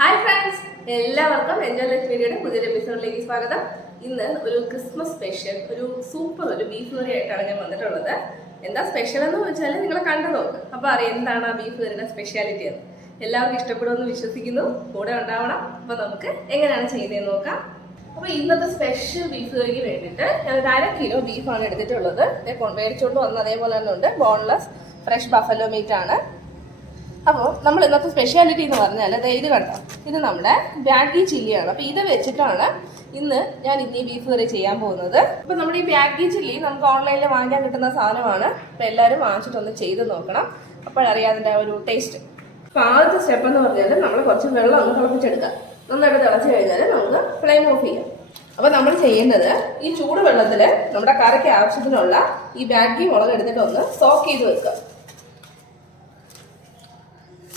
Hi friends, എല്ലാവർക്കും enjoy life വീഡിയോയുടെ പുതിയൊരു എപ്പിസോഡിലേക്ക് സ്വാഗതം. ഇന്ന് ഒരു ക്രിസ്മസ് സ്പെഷ്യൽ ഒരു സൂപ്പർ ഒരു ബീഫ് കറി ആയിട്ടാണ് ഞാൻ വന്നിട്ടുള്ളത്. എന്താ സ്പെഷ്യൽ എന്ന് വെച്ചാൽ നിങ്ങൾ കണ്ടു നോക്ക്, അപ്പോൾ അറിയാം എന്താണ് ആ ബീഫ് കറിയുടെ സ്പെഷ്യാലിറ്റി എന്ന്. എല്ലാവർക്കും ഇഷ്ടപ്പെടുമെന്ന് വിശ്വസിക്കുന്നു. കൂടെ ഉണ്ടാവണം. അപ്പോൾ നമുക്ക് എങ്ങനെയാണ് ചെയ്യുന്നതെന്ന് നോക്കാം. അപ്പോൾ ഇന്നത്തെ സ്പെഷ്യൽ ബീഫ് കറിക്ക് വേണ്ടിയിട്ട് ഞാൻ ഒരു 1/2 കിലോ ബീഫാണ് എടുത്തിട്ടുള്ളത്. മേടിച്ചുകൊണ്ട് വന്ന് അതേപോലെ തന്നെ ഉണ്ട്. ബോൺലെസ് ഫ്രഷ് ബഫലോ മീറ്റ് ആണ്. അപ്പോൾ നമ്മൾ ഇന്നത്തെ സ്പെഷ്യാലിറ്റി എന്ന് പറഞ്ഞാൽ ഇത് കണ്ടോ, ഇത് നമ്മുടെ ബാഗി ചില്ലിയാണ്. അപ്പോൾ ഇത് വെച്ചിട്ടാണ് ഇന്ന് ഞാൻ ഈ ബീഫ് കറി ചെയ്യാൻ പോകുന്നത്. അപ്പോൾ നമ്മുടെ ഈ ബാഗി ചില്ലി നമുക്ക് ഓൺലൈനിൽ വാങ്ങാൻ കിട്ടുന്ന സാധനമാണ്. അപ്പോൾ എല്ലാവരും വാങ്ങിച്ചിട്ടൊന്ന് ചെയ്ത് നോക്കണം, അപ്പോഴറിയാം അതിൻ്റെ ഒരു ടേസ്റ്റ്. അപ്പോൾ ആദ്യത്തെ സ്റ്റെപ്പ് എന്ന് പറഞ്ഞാൽ നമ്മൾ കുറച്ച് വെള്ളം ഒന്ന് തിളപ്പിച്ചെടുക്കാം. നന്നായിട്ട് തിളച്ച് കഴിഞ്ഞാൽ നമുക്ക് ഫ്ലെയിം ഓഫ് ചെയ്യാം. അപ്പോൾ നമ്മൾ ചെയ്യേണ്ടത് ഈ ചൂട് വെള്ളത്തിൽ നമ്മുടെ കറിക്ക് ആവശ്യത്തിനുള്ള ഈ ബാഗി മുളക് എടുത്തിട്ട് ഒന്ന് സോക്ക് ചെയ്ത് വെക്കുക.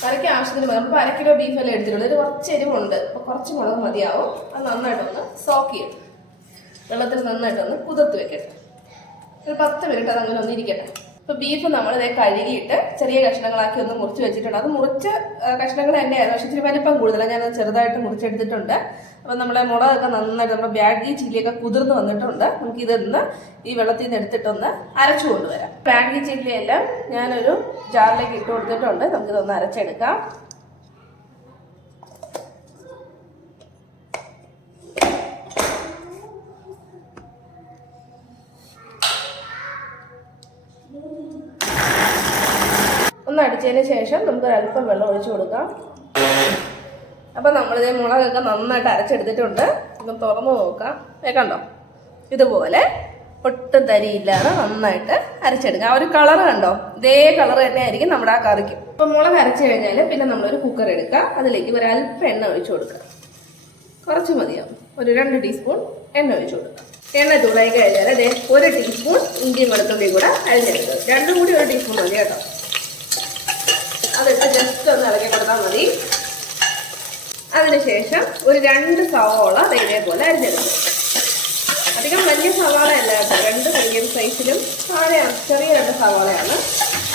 കറിക്ക് ആവശ്യത്തിന് നമുക്ക് 1/2 കിലോ ബീഫെല്ലാം എടുത്തിട്ടുള്ളൂ. ഒരു കുറച്ച് എരിവുണ്ട്, അപ്പോൾ കുറച്ച് മുളക് മതിയാവും. അത് നന്നായിട്ടൊന്ന് സോക്ക് ചെയ്യും. വെള്ളത്തിൽ നന്നായിട്ടൊന്ന് കുതിർത്ത് വെക്കട്ടെ. ഒരു 10 മിനിറ്റ് അതങ്ങനെ ഒന്ന് ഇരിക്കട്ടെ. ഇപ്പോൾ ബീഫ് നമ്മളിതേ കഴുകിയിട്ട് ചെറിയ കഷ്ണങ്ങളാക്കി ഒന്ന് മുറിച്ച് വെച്ചിട്ടുണ്ട്. അത് മുറിച്ച കഷ്ണങ്ങൾ തന്നെയായിരുന്നു, പക്ഷെ ഇച്ചിരി വലിപ്പം കൂടുതലാണ്. ഞാനത് ചെറുതായിട്ട് മുറിച്ചെടുത്തിട്ടുണ്ട്. അപ്പോൾ നമ്മളെ മുളകൊക്കെ നന്നായിട്ട് നമ്മുടെ ബാഗി ചില്ലിയൊക്കെ കുതിർന്ന് വന്നിട്ടുണ്ട്. നമുക്കിതൊന്ന് ഈ വെള്ളത്തിൽ നിന്ന് എടുത്തിട്ടൊന്ന് അരച്ചു കൊണ്ടുവരാം. ബാഗി ചില്ലിയെല്ലാം ഞാനൊരു ജാറിലേക്ക് ഇട്ട് കൊടുത്തിട്ടുണ്ട്. നമുക്കിതൊന്ന് അരച്ചെടുക്കാം. ഒന്ന് അടിച്ചതിന് ശേഷം നമുക്കൊരല്പം വെള്ളം ഒഴിച്ചു കൊടുക്കാം. അപ്പം നമ്മളിത് മുളകൊക്കെ നന്നായിട്ട് അരച്ചെടുത്തിട്ടുണ്ട്. ഒന്ന് തുറന്ന് നോക്കാം. കണ്ടോ, ഇതുപോലെ ഒട്ടും തരിയില്ലാതെ നന്നായിട്ട് അരച്ചെടുക്കാം. ആ ഒരു കളർ കണ്ടോ, ഇതേ കളർ തന്നെ ആയിരിക്കും നമ്മുടെ ആ കറിക്ക്. അപ്പം മുളക് അരച്ചു കഴിഞ്ഞാൽ പിന്നെ നമ്മളൊരു കുക്കർ എടുക്കുക. അതിലേക്ക് ഒരു അല്പം എണ്ണ ഒഴിച്ചു കൊടുക്കുക. കുറച്ച് മതിയാവും. ഒരു 2 ടീസ്പൂൺ എണ്ണ ഒഴിച്ചു കൊടുക്കുക. എണ്ണ ചൂടായി കഴിഞ്ഞാൽ അതേ 1 ടീസ്പൂൺ ഇഞ്ചിയും വെളുത്തുള്ളിയും കൂടെ അരിഞ്ഞെടുക്കുക. രണ്ടും കൂടി 1 ടീസ്പൂൺ മതി കേട്ടോ. അതിട്ട് ജസ്റ്റ് ഒന്ന് ഇളക്കി കൊടുത്താൽ മതി. അതിനുശേഷം ഒരു 2 സവാള ഇതേപോലെ അരിഞ്ഞെടുക്കും. അധികം വലിയ സവാള അല്ല കേട്ടോ, 2 മീഡിയം സൈസിലും താഴെയാണ്, ചെറിയ 2 സവാളയാണ്.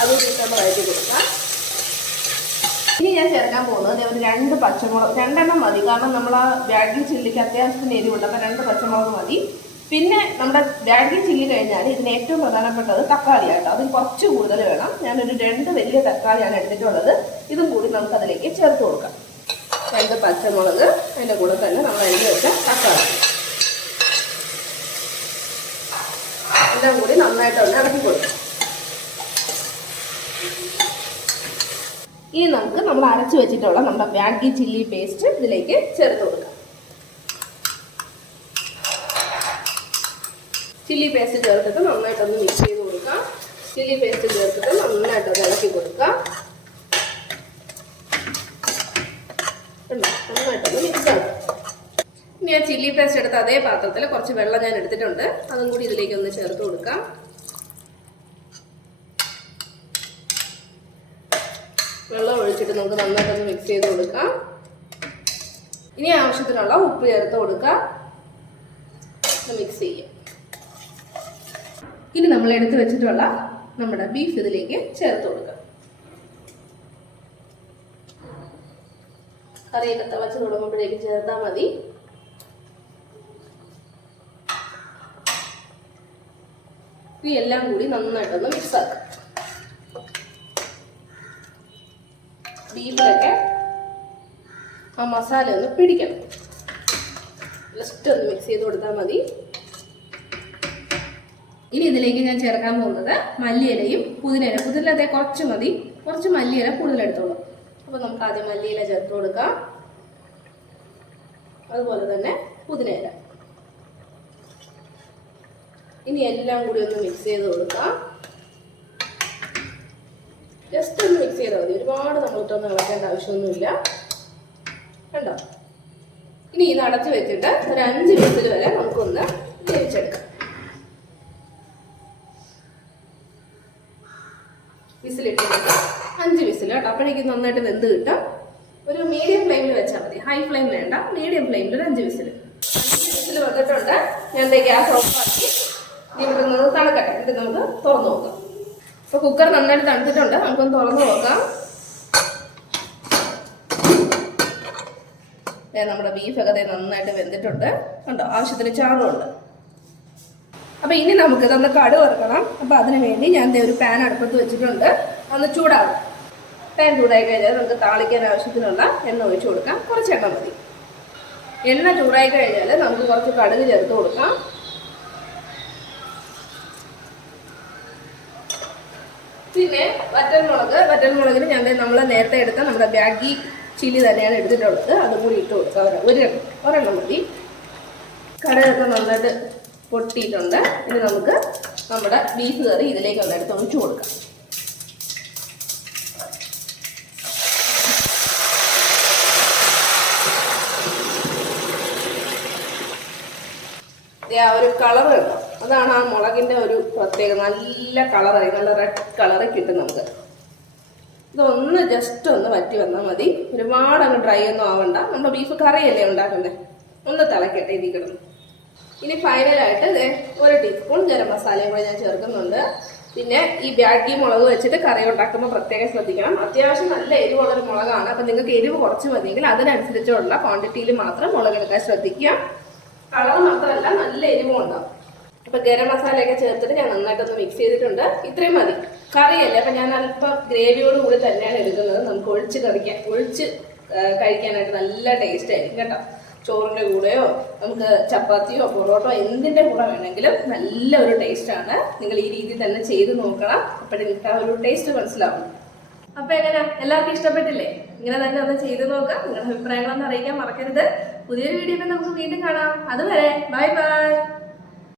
അതുകൂടി ഇട്ട് വഴറ്റി കൊടുക്കാം. ഇനി ഞാൻ ചേർക്കാൻ പോകുന്നത് ഒരു 2 പച്ചമുളക്, 2 എണ്ണം മതി. കാരണം നമ്മൾ ആ ബാഗി ചില്ലിക്ക് അത്യാവശ്യത്തിന് എരിവുണ്ട്. അപ്പോൾ 2 പച്ചമുളക് മതി. പിന്നെ നമ്മുടെ ബാഗി ചില്ലി കഴിഞ്ഞാൽ ഇതിന് ഏറ്റവും പ്രധാനപ്പെട്ടത് തക്കാളിയാട്ടോ. അതിന് കുറച്ച് കൂടുതൽ വേണം. ഞാനൊരു 2 വലിയ തക്കാളിയാണ് എടുത്തിട്ടുള്ളത്. ഇതും കൂടി നമുക്ക് അതിലേക്ക് ചേർത്ത് കൊടുക്കാം. 2 പച്ചമുളക്, അതിൻ്റെ കൂടെ തന്നെ നമ്മൾ അരിഞ്ഞ് വെച്ച തക്കാളി എല്ലാം കൂടി നന്നായിട്ടൊന്ന് ഇളക്കി കൊടുക്കാം. ഇനി നമുക്ക് നമ്മൾ അരച്ച് വെച്ചിട്ടുള്ള നമ്മുടെ ബാഗി ചില്ലി പേസ്റ്റ് ഇതിലേക്ക് ചേർത്ത് കൊടുക്കാം. ചില്ലി പേസ്റ്റ് ചേർത്തിട്ട് നന്നായിട്ടൊന്ന് മിക്സ് ചെയ്ത് കൊടുക്കാം. ചില്ലി പേസ്റ്റ് ചേർത്തിട്ട് നന്നായിട്ടൊന്ന് ഇളക്കി കൊടുക്കാം. നന്നായിട്ടൊന്ന് മിക്സ് ആക്കാം. ഇനി ആ ചില്ലി പേസ്റ്റ് എടുത്ത അതേ പാത്രത്തിൽ കുറച്ച് വെള്ളം ഞാൻ എടുത്തിട്ടുണ്ട്. അതും കൂടി ഇതിലേക്ക് ഒന്ന് ചേർത്ത് കൊടുക്കാം. വെള്ളം ഒഴിച്ചിട്ട് നമുക്ക് നന്നായിട്ടൊന്ന് മിക്സ് ചെയ്ത് കൊടുക്കാം. ഇനി ആവശ്യത്തിനുള്ള ഉപ്പ് ചേർത്ത് കൊടുക്കാം. മിക്സ് ചെയ്യാം. ഇനി നമ്മൾ എടുത്ത് വെച്ചിട്ടുള്ള നമ്മുടെ ബീഫ് ഇതിലേക്ക് ചേർത്ത് കൊടുക്കാം. കറിയൊക്കെ തിളച്ച് തുടങ്ങുമ്പോഴേക്ക് ചേർത്താൽ മതി. ഈ എല്ലാം കൂടി നന്നായിട്ടൊന്ന് മിക്സ് ആക്കാം. ബീഫിലൊക്കെ ആ മസാല ഒന്ന് പിടിക്കണം. ജസ്റ്റ് ഒന്ന് മിക്സ് ചെയ്ത് കൊടുത്താൽ മതി. ഇനി ഇതിലേക്ക് ഞാൻ ചേർക്കാൻ പോകുന്നത് മല്ലിയിലയും പുതിനയില. പുതിന അതേ കുറച്ച് മതി, കുറച്ച് മല്ലിയില കൂടുതലെടുത്തോളൂ. അപ്പോൾ നമുക്ക് ആദ്യം മല്ലിയില ചേർത്ത് കൊടുക്കാം. അതുപോലെ തന്നെ പുതിനയില. ഇനി എല്ലാം കൂടി ഒന്ന് മിക്സ് ചെയ്ത് കൊടുക്കാം. ജസ്റ്റ് ഒന്ന് മിക്സ് ചെയ്താൽ മതി. ഒരുപാട് നമ്മളിട്ടൊന്നും ഇളക്കേണ്ട ആവശ്യമൊന്നുമില്ല. കണ്ടോ, ഇനി ഇത് അടച്ച് വെച്ചിട്ട് ഒരു 5 വിസിൽ വരെ നമുക്കൊന്ന് വേവിച്ചെടുക്കാം. വിസിലിട്ട് 5 വിസിൽ കേട്ടോ. അപ്പോഴേക്കും നന്നായിട്ട് വെന്ത് കിട്ടും. ഒരു മീഡിയം ഫ്ലെയിമിൽ വെച്ചാൽ മതി, ഹൈ ഫ്ലെയിം വേണ്ട. മീഡിയം ഫ്ലെയിമിൽ ഒരു 5 വിസിൽ. 5 വിസിൽ വന്നിട്ടുണ്ട്. ഞാൻ ഗ്യാസ് ഓഫാക്കി ഇവിടെ നിന്ന് തണുക്കട്ടെ. എന്നിട്ട് നമുക്ക് തുറന്നു നോക്കാം. അപ്പോൾ കുക്കർ നന്നായിട്ട് തണുത്തിട്ടുണ്ട്. നമുക്കൊന്ന് തുറന്നു നോക്കാം. നമ്മുടെ ബീഫൊക്കെ നന്നായിട്ട് വെന്തിട്ടുണ്ട്. കണ്ടോ, ആവശ്യത്തിന് ചാറുമുണ്ട്. അപ്പോൾ ഇനി നമുക്ക് ഇതൊന്ന് കടുക് വറുക്കണം. അപ്പോൾ അതിന് വേണ്ടി ഞാൻ ഒരു പാൻ അടുപ്പത്ത് വെച്ചിട്ടുണ്ട്. ഒന്ന് ചൂടാകും. പാൻ ചൂടായി കഴിഞ്ഞാൽ നമുക്ക് താളിക്കാൻ ആവശ്യത്തിനുള്ള എണ്ണ ഒഴിച്ചു കൊടുക്കാം. കുറച്ച് എണ്ണ മതി. എണ്ണ ചൂടായി കഴിഞ്ഞാൽ നമുക്ക് കുറച്ച് കടുക് ചേർത്ത് കൊടുക്കാം. പിന്നെ വറ്റൽമുളകിന് ഞാൻ നമ്മൾ നേരത്തെ എടുത്ത നമ്മുടെ ബാഗി ചില്ലി തന്നെയാണ് എടുത്തിട്ടുള്ളത്. അതും കൂടി ഇട്ട് കൊടുക്കാം. ഒരെണ്ണം മതി. കടുകൊക്കെ നന്നായിട്ട് പൊട്ടിയിട്ടുണ്ട്. ഇനി നമുക്ക് നമ്മുടെ ബീഫ് കറി ഇതിലേക്ക് ഒന്നെടുത്ത് ഒഴിച്ചു കൊടുക്കാം. ആ ഒരു കളർ കണ്ടോ, അതാണ് ആ മുളകിൻ്റെ ഒരു പ്രത്യേകത. നല്ല കളറായി, നല്ല റെഡ് കളറ് കിട്ടും നമുക്ക്. ഇതൊന്ന് ജസ്റ്റ് ഒന്ന് വറ്റി വന്നാൽ മതി. ഒരുപാട് അങ്ങ് ഡ്രൈ ഒന്നും ആവണ്ട. നമ്മുടെ ബീഫ് കറിയല്ലേ ഉണ്ടാക്കുന്നത്. ഒന്ന് തിളക്കട്ടെ ഇതിൽ കിടന്നു. ഇനി ഫൈനലായിട്ട് 1 ടീസ്പൂൺ ഗരം മസാലയും കൂടെ ഞാൻ ചേർക്കുന്നുണ്ട്. പിന്നെ ഈ ബാഗി മുളക് വെച്ചിട്ട് കറി ഉണ്ടാക്കുമ്പോൾ പ്രത്യേകം ശ്രദ്ധിക്കണം. അത്യാവശ്യം നല്ല എരിവുള്ളൊരു മുളകാണ്. അപ്പം നിങ്ങൾക്ക് എരിവ് കുറച്ച് മതിയെങ്കിൽ അതിനനുസരിച്ചുള്ള ക്വാണ്ടിറ്റിയിൽ മാത്രം മുളകെടുക്കാൻ ശ്രദ്ധിക്കുക. കളർ മാത്രമല്ല, നല്ല എരിവും ഉണ്ടാവും. അപ്പം ഗരം മസാലയൊക്കെ ചേർത്തിട്ട് ഞാൻ നന്നായിട്ടൊന്ന് മിക്സ് ചെയ്തിട്ടുണ്ട്. ഇത്രയും മതി. കറിയല്ലേ, അപ്പം ഞാൻ അല്പം ഗ്രേവിയോട് കൂടി തന്നെയാണ് എടുക്കുന്നത്. നമുക്ക് ഒഴിച്ച് കഴിക്കാനായിട്ട് നല്ല ടേസ്റ്റ് ആയിരിക്കും കേട്ടോ. ചോറിൻ്റെ കൂടെയോ നമുക്ക് ചപ്പാത്തിയോ പൊറോട്ടോ എന്തിൻ്റെ കൂടെ വേണമെങ്കിലും നല്ലൊരു ടേസ്റ്റാണ്. നിങ്ങൾ ഈ രീതിയിൽ തന്നെ ചെയ്ത് നോക്കണം. അപ്പോഴും നിങ്ങൾക്ക് ആ ഒരു ടേസ്റ്റ് മനസ്സിലാവും. അപ്പോൾ എങ്ങനെ, എല്ലാവർക്കും ഇഷ്ടപ്പെട്ടില്ലേ? ഇങ്ങനെ തന്നെ ഒന്ന് ചെയ്ത് നോക്കാം. നിങ്ങളുടെ അഭിപ്രായങ്ങളൊന്നും അറിയിക്കാൻ മറക്കരുത്. പുതിയൊരു വീഡിയോയിൽ നമുക്ക് വീണ്ടും കാണാം. അതുവരെ ബൈ ബൈ.